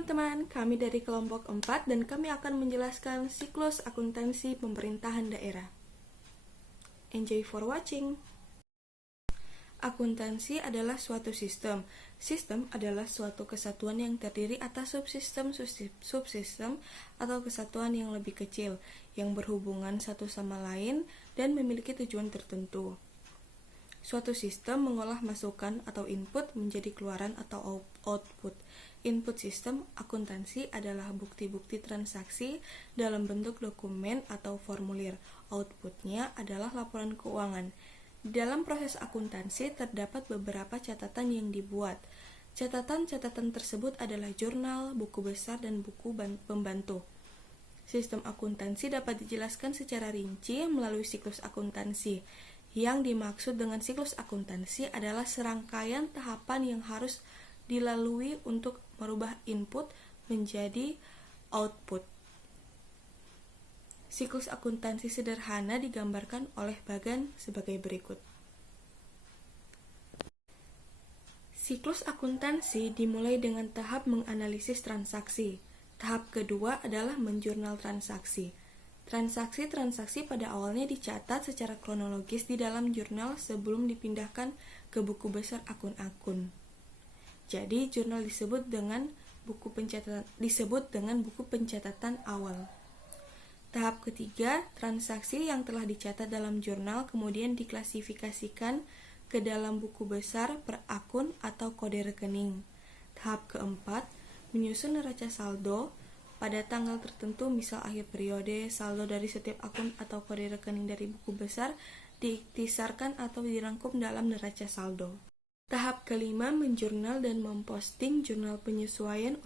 teman-teman, kami dari kelompok 4 dan kami akan menjelaskan siklus akuntansi pemerintahan daerah. Enjoy for watching. Akuntansi adalah suatu sistem. Sistem adalah suatu kesatuan yang terdiri atas subsistem atau kesatuan yang lebih kecil, yang berhubungan satu sama lain dan memiliki tujuan tertentu. Suatu sistem mengolah masukan atau input menjadi keluaran atau output. Input sistem akuntansi adalah bukti-bukti transaksi dalam bentuk dokumen atau formulir. Outputnya adalah laporan keuangan. Dalam proses akuntansi terdapat beberapa catatan yang dibuat. Catatan-catatan tersebut adalah jurnal, buku besar, dan buku pembantu. Sistem akuntansi dapat dijelaskan secara rinci melalui siklus akuntansi. Yang dimaksud dengan siklus akuntansi adalah serangkaian tahapan yang harus dilalui untuk merubah input menjadi output. Siklus akuntansi sederhana digambarkan oleh Bagan sebagai berikut. Siklus akuntansi dimulai dengan tahap menganalisis transaksi. Tahap kedua adalah menjurnal transaksi. Transaksi-transaksi pada awalnya dicatat secara kronologis di dalam jurnal sebelum dipindahkan ke buku besar akun-akun. Jadi, jurnal disebut dengan buku pencatatan awal. Tahap ketiga, transaksi yang telah dicatat dalam jurnal kemudian diklasifikasikan ke dalam buku besar per akun atau kode rekening. Tahap keempat, menyusun neraca saldo pada tanggal tertentu, misal akhir periode, saldo dari setiap akun atau kode rekening dari buku besar diiktisarkan atau dirangkum dalam neraca saldo. Tahap kelima, menjurnal dan memposting jurnal penyesuaian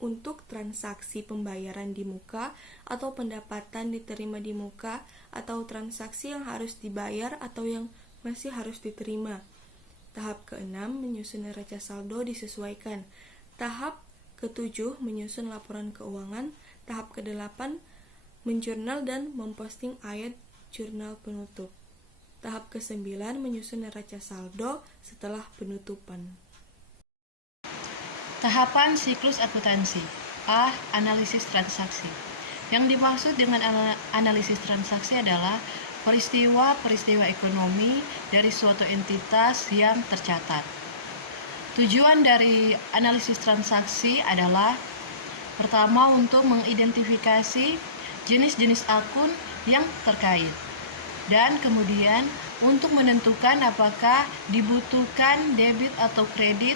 untuk transaksi pembayaran di muka atau pendapatan diterima di muka atau transaksi yang harus dibayar atau yang masih harus diterima. Tahap keenam, menyusun neraca saldo disesuaikan. Tahap ketujuh, menyusun laporan keuangan. Tahap kedelapan, menjurnal dan memposting ayat jurnal penutup. Tahap ke-9, menyusun neraca saldo setelah penutupan. Tahapan siklus akuntansi. A. Analisis transaksi. Yang dimaksud dengan analisis transaksi adalah peristiwa-peristiwa ekonomi dari suatu entitas yang tercatat. Tujuan dari analisis transaksi adalah pertama, untuk mengidentifikasi jenis-jenis akun yang terkait, dan kemudian untuk menentukan apakah dibutuhkan debit atau kredit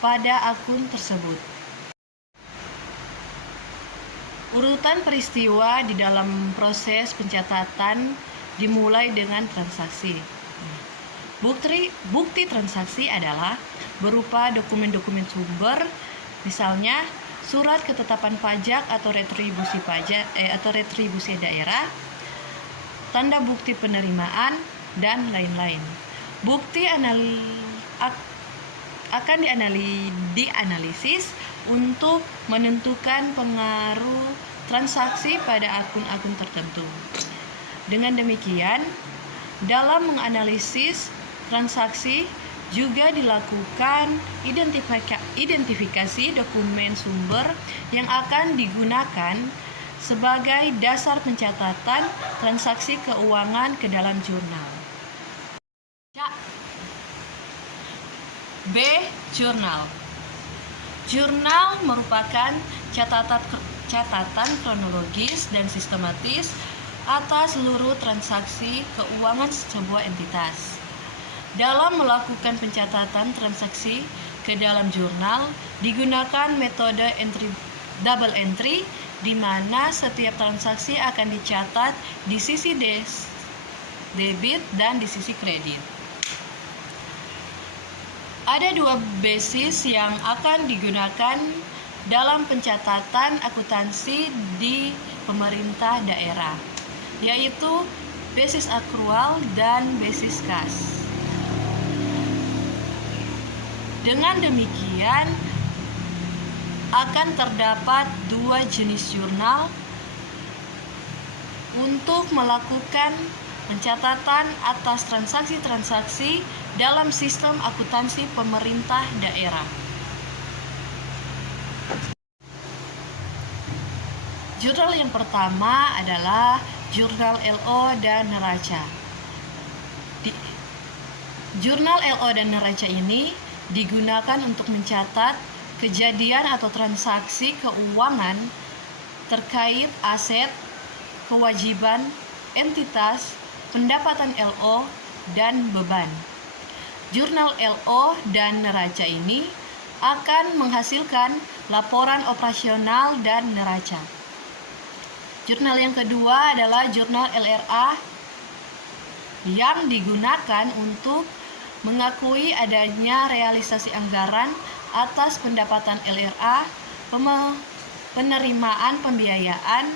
pada akun tersebut. Urutan peristiwa di dalam proses pencatatan dimulai dengan transaksi. Bukti transaksi adalah berupa dokumen-dokumen sumber, misalnya surat ketetapan pajak atau retribusi daerah, tanda bukti penerimaan, dan lain-lain. Bukti akan dianalisis untuk menentukan pengaruh transaksi pada akun-akun tertentu. Dengan demikian, dalam menganalisis transaksi juga dilakukan identifikasi dokumen sumber yang akan digunakan sebagai dasar pencatatan transaksi keuangan ke dalam jurnal. B. Jurnal. Jurnal merupakan catatan kronologis dan sistematis atas seluruh transaksi keuangan sebuah entitas. Dalam melakukan pencatatan transaksi ke dalam jurnal, digunakan metode double entry, di mana setiap transaksi akan dicatat di sisi debit dan di sisi kredit. Ada dua basis yang akan digunakan dalam pencatatan akuntansi di pemerintah daerah, yaitu basis akrual dan basis kas. Dengan demikian, akan terdapat dua jenis jurnal untuk melakukan pencatatan atas transaksi-transaksi dalam sistem akuntansi pemerintah daerah. Jurnal yang pertama adalah jurnal LO dan neraca. Jurnal LO dan neraca ini digunakan untuk mencatat kejadian atau transaksi keuangan terkait aset, kewajiban, entitas, pendapatan LO, dan beban. Jurnal LO dan neraca ini akan menghasilkan laporan operasional dan neraca. Jurnal yang kedua adalah jurnal LRA yang digunakan untuk mengakui adanya realisasi anggaran atas pendapatan LRA, penerimaan pembiayaan,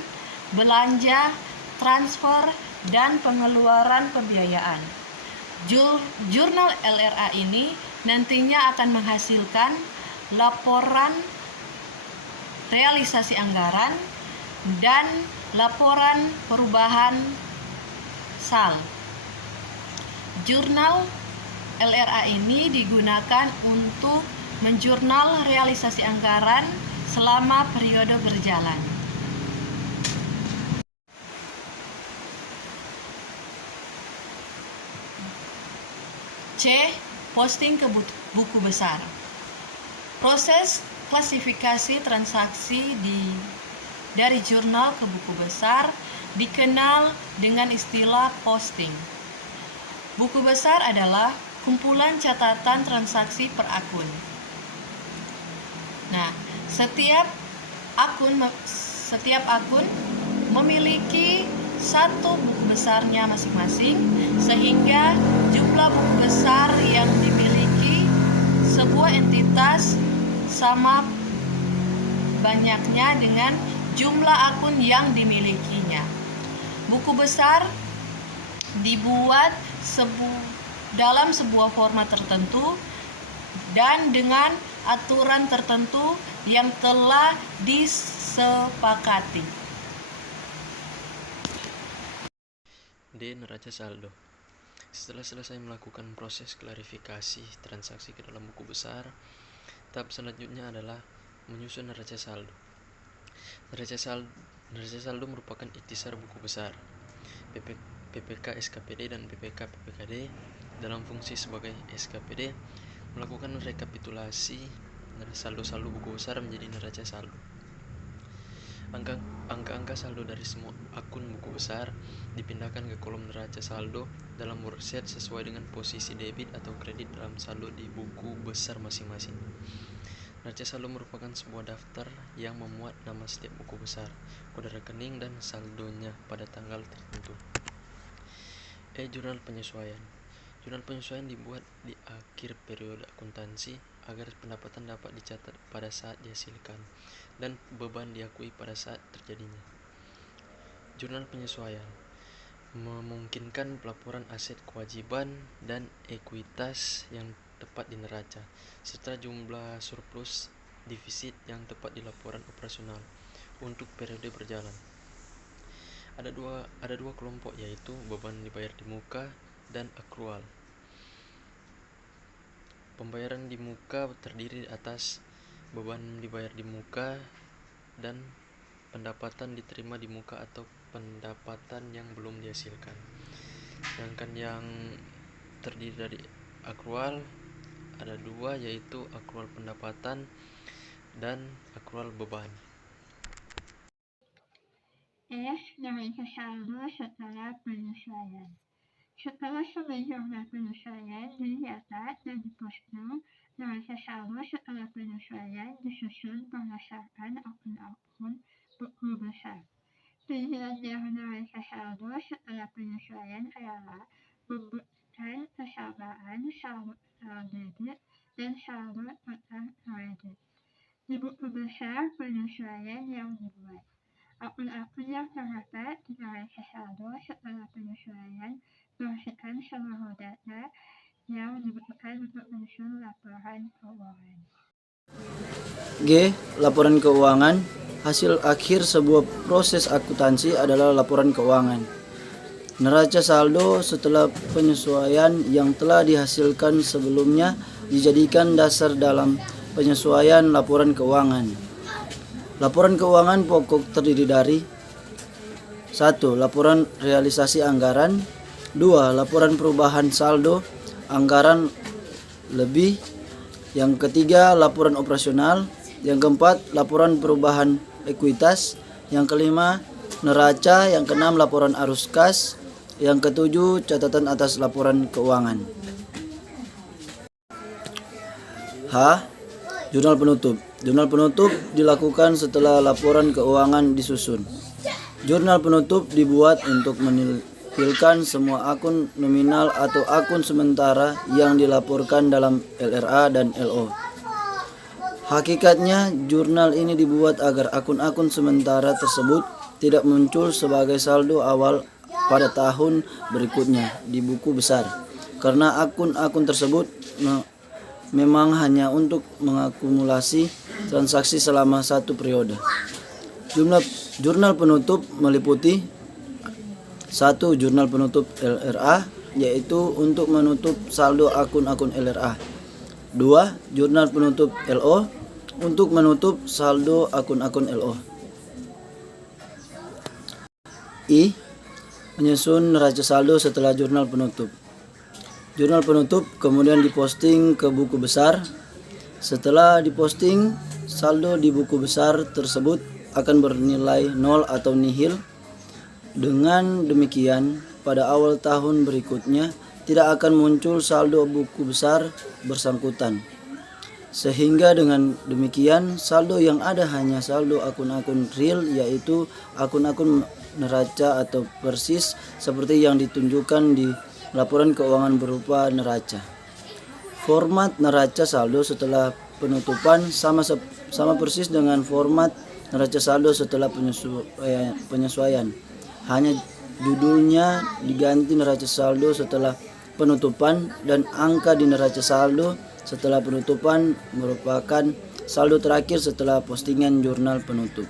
belanja, transfer, dan pengeluaran pembiayaan. Jurnal LRA ini nantinya akan menghasilkan laporan realisasi anggaran dan laporan perubahan SAL. Jurnal LRA ini digunakan untuk menjurnal realisasi anggaran selama periode berjalan. C. Posting ke buku besar. Proses klasifikasi transaksi dari jurnal ke buku besar dikenal dengan istilah posting. Buku besar adalah kumpulan catatan transaksi per akun. Nah, setiap akun memiliki satu buku besarnya masing-masing, sehingga jumlah buku besar yang dimiliki sebuah entitas sama banyaknya dengan jumlah akun yang dimilikinya. Buku besar dibuat dalam sebuah format tertentu dan dengan aturan tertentu yang telah disepakati. D. Neraca saldo. Setelah selesai melakukan proses klarifikasi transaksi ke dalam buku besar, tahap selanjutnya adalah menyusun neraca saldo. Neraca saldo merupakan ikhtisar buku besar. PPK SKPD dan PPK PPKD dalam fungsi sebagai SKPD melakukan rekapitulasi saldo-saldo buku besar menjadi neraca saldo. Angka-angka saldo dari semua akun buku besar dipindahkan ke kolom neraca saldo dalam worksheet sesuai dengan posisi debit atau kredit dalam saldo di buku besar masing-masing. Neraca saldo merupakan sebuah daftar yang memuat nama setiap buku besar, kode rekening, dan saldonya pada tanggal tertentu. E. Jurnal penyesuaian. Jurnal penyesuaian dibuat di akhir periode akuntansi agar pendapatan dapat dicatat pada saat dihasilkan dan beban diakui pada saat terjadinya. Jurnal penyesuaian memungkinkan pelaporan aset, kewajiban, dan ekuitas yang tepat di neraca, serta jumlah surplus defisit yang tepat di laporan operasional untuk periode berjalan. Ada dua kelompok, yaitu beban dibayar di muka dan akrual. Pembayaran di muka terdiri atas beban dibayar di muka dan pendapatan diterima di muka atau pendapatan yang belum dihasilkan. Sedangkan yang terdiri dari akrual ada dua, yaitu akrual pendapatan dan akrual beban. Neraca saldo setelah penyesuaian. Setelah sejumlah penyesuaian dicatat dan diposting, neraca saldo setelah penyesuaian disusun berdasarkan akun-akun buku besar. Tujuan dari neraca saldo setelah penyesuaian adalah membuktikan kesamaan saldo debit dan saldo total kredit. Di buku besar penyesuaian yang dibuat, akun-akun yang terdapat di neraca saldo setelah penyesuaian berisikan seluruh data yang dibutuhkan untuk menyusun laporan keuangan. G. Laporan keuangan. Hasil akhir sebuah proses akuntansi adalah laporan keuangan. Neraca saldo setelah penyesuaian yang telah dihasilkan sebelumnya dijadikan dasar dalam penyesuaian laporan keuangan. Laporan keuangan pokok terdiri dari 1. Laporan realisasi anggaran. 2. Laporan perubahan saldo anggaran lebih. Yang ketiga, laporan operasional. Yang keempat, laporan perubahan ekuitas. Yang kelima, neraca. Yang keenam, laporan arus kas. Yang ketujuh, catatan atas laporan keuangan. H. Jurnal penutup. Jurnal penutup dilakukan setelah laporan keuangan disusun. Jurnal penutup dibuat untuk menihilkan semua akun nominal atau akun sementara yang dilaporkan dalam LRA dan LO. Hakikatnya, jurnal ini dibuat agar akun-akun sementara tersebut tidak muncul sebagai saldo awal pada tahun berikutnya di buku besar, karena akun-akun tersebut memang hanya untuk mengakumulasi transaksi selama satu periode. Jurnal penutup meliputi 1. Jurnal penutup LRA, yaitu untuk menutup saldo akun-akun LRA. 2. Jurnal penutup LO, untuk menutup saldo akun-akun LO. I. Menyusun neraca saldo setelah jurnal penutup. Jurnal penutup kemudian diposting ke buku besar. Setelah diposting, saldo di buku besar tersebut akan bernilai 0 atau nihil. Dengan demikian, pada awal tahun berikutnya tidak akan muncul saldo buku besar bersangkutan. Sehingga dengan demikian, saldo yang ada hanya saldo akun-akun real, yaitu akun-akun neraca atau persis seperti yang ditunjukkan di laporan keuangan berupa neraca. Format neraca saldo setelah penutupan sama persis dengan format neraca saldo setelah penyesuaian. Hanya judulnya diganti neraca saldo setelah penutupan, dan angka di neraca saldo setelah penutupan merupakan saldo terakhir setelah postingan jurnal penutup.